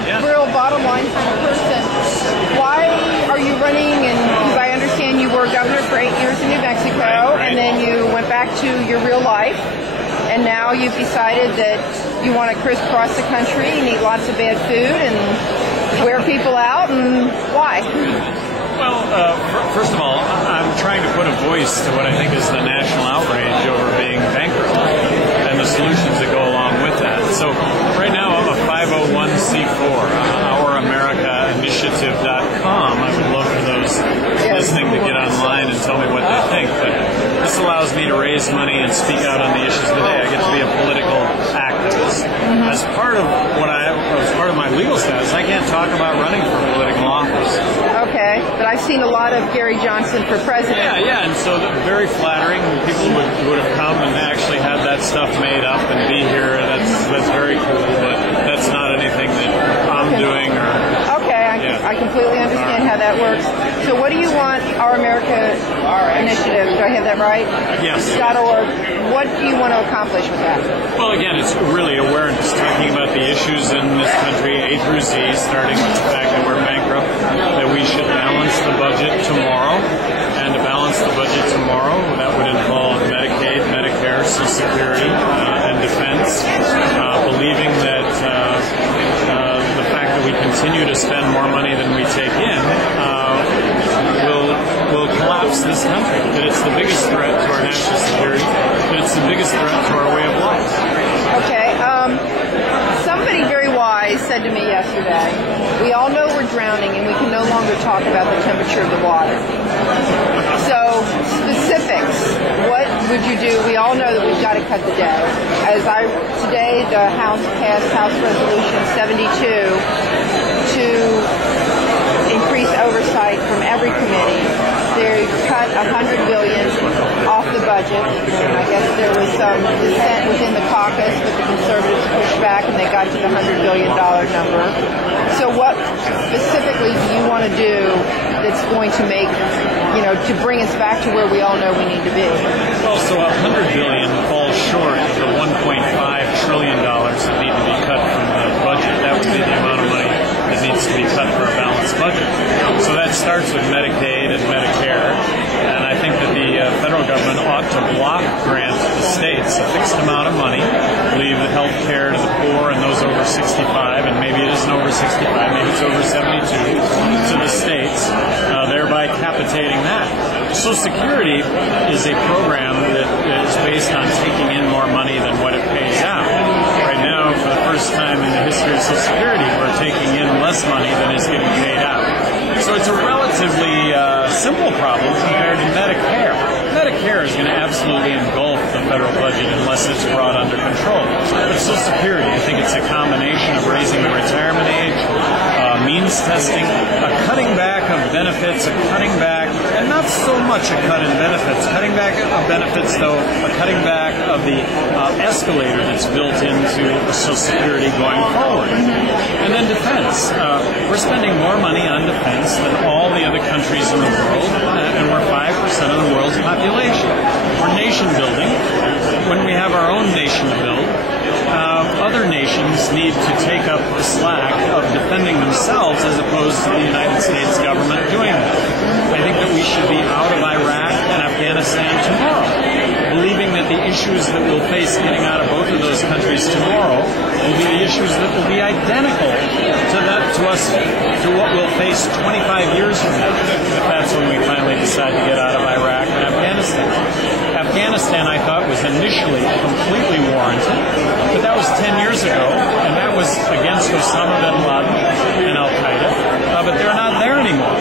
a real bottom line kind of person. Why are you running? And because I understand you were governor for 8 years in New Mexico, and then you went back to your real life, and now you've decided that you want to crisscross the country and eat lots of bad food and wear people out, and why? Well, first of all, I'm trying to put a voice to what I think is the national outrage over being bankrupt and the solutions that go along with that. So right now I'm a 501c4, OurAmericaInitiative.com. I would love for those listening to get online and tell me what they think. But this allows me to raise money and speak out on the issues today. I get to be a political activist. As part of my legal status, I can't talk about running for political office. Okay, but I've seen a lot of Gary Johnson for president. Yeah, and so very flattering. People would have come and actually had that stuff made up and be here. That's very cool, but that's not anything that I'm doing. I completely understand how that works. So what do you want Our America Initiative, do I have that right? Yes. .org. What do you want to accomplish with that? Well, again, it's really awareness, talking about the issues in this country, A through Z, starting with the fact that we're bankrupt, that we should balance the budget tomorrow, and to balance the budget tomorrow, that would involve Medicaid, Medicare, Social Security, and defense, believing that the fact that we continue to spend more money than we take in will collapse this country, that it's the biggest threat to our national security, that it's the biggest threat to our way of life. Okay. Somebody very wise said to me yesterday, we all know we're drowning and we can no longer talk about the temperature of the water. So, specifics, what would you do? We all know that we've got to cut the debt. Today the House passed House Resolution 72 to increase oversight from every committee. They cut $100 billion off the budget, and I guess there was some dissent within the caucus, but the conservatives pushed back and they got to the $100 billion number. So what specifically do you want to do that's going to make, to bring us back to where we all know we need to be? Well, so $100 billion falls short of the $1.5 trillion that need to be cut from the budget. That would be the amount of money that needs to be cut for a balanced budget. So that starts with Medicaid and Medicare, and I think that the federal government ought to block grant to the states a fixed amount of money, leave the health care to the poor and those over 65, and maybe it isn't over 65, maybe it's over 72, to the states, thereby capitating that. Social Security is a program that is based on taking in more money than what it pays out. Right now, for the first time in the history of Social Security, we're taking in less money than is getting paid out. So it's a relatively simple problem compared to Medicare. Medicare is going to absolutely engulf the federal budget unless it's brought under control. But Social Security, I think it's a combination of raising the retirement age, means testing, a cutting back of benefits, a cutting back, and not so much a cut in benefits, cutting back of benefits, though, a cutting back of the escalator that's built into Social Security going forward. And then defense. We're spending more money on defense than all the other countries in the world, and we're 5% of the world's population. We're nation building. When we have our own nation to build, other nations need to take up the slack of defending themselves as opposed to the United States government doing that. I think that we should be out of Iraq and Afghanistan tomorrow, believing that the issues that we'll face getting out of both of those countries tomorrow will be the issues that will be identical to what we'll face 25 years from now, if that's when we finally decide to get out of Iraq and Afghanistan. Afghanistan, I thought, was initially completely warranted, but that was 10 years ago, and that was against Osama bin Laden and Al-Qaeda, but they're not there anymore.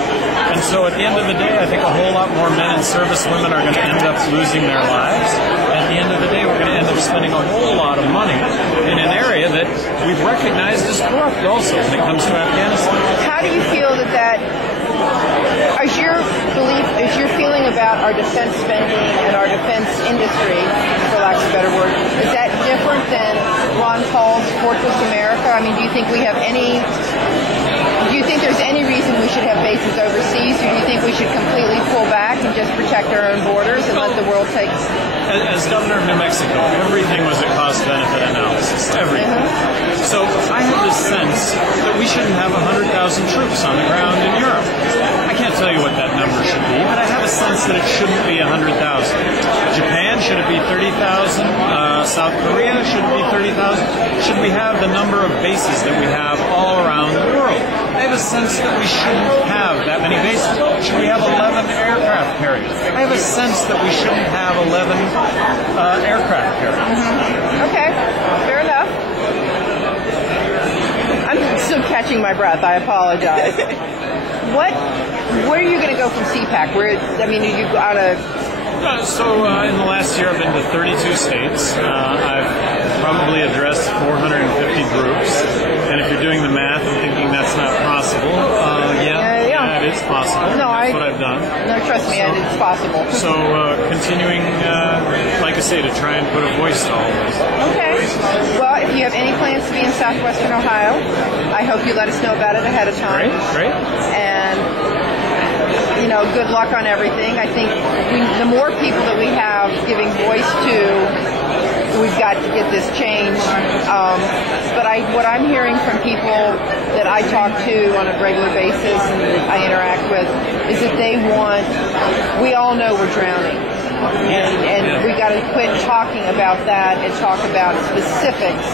And so at the end of the day, I think a whole lot more men and service women are going to end up losing their lives. At the end of the day, we're going to end up spending a whole lot of money in an area that we've recognized as corrupt also when it comes to Afghanistan. How do you feel that is your feeling about our defense spending and our defense industry, for lack of a better word, is that different than Ron Paul's Fortress America? I mean, do you think there's any reason we should have bases overseas, or do you think we should completely pull back and just protect our own borders and let the world take... As governor of New Mexico, everything was a cost-benefit analysis. Everything. So I have this sense that we sense that it shouldn't be 100,000. Japan, should it be 30,000? South Korea, should it be 30,000? Should we have the number of bases that we have all around the world? I have a sense that we shouldn't have that many bases. Should we have 11 aircraft carriers? I have a sense that we shouldn't have 11 aircraft carriers. Okay, fair enough. I'm still catching my breath. I apologize. Where are you going to go from CPAC? Are you on a... In the last year, I've been to 32 states. I've probably addressed 450 groups. And if you're doing the math and thinking that's not possible, yeah, it is possible. No, that's what I've done. No, trust me, it's possible. So continuing, like I say, to try and put a voice to all of this. Okay. Well, if you have any plans to be in southwestern Ohio, I hope you let us know about it ahead of time. Great. And good luck on everything. I think the more people that we have giving voice to, we've got to get this changed. But what I'm hearing from people that I talk to on a regular basis and that I interact with is that we all know we're drowning. And we got to quit talking about that and talk about specifics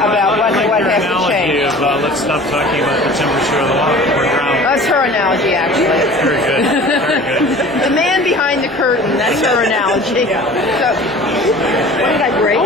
about what has to change. Let's stop talking about the temperature of the water. We're drowning. That's her analogy, actually. Very good. Very good. The man behind the curtain, that's her analogy. So, what did I break?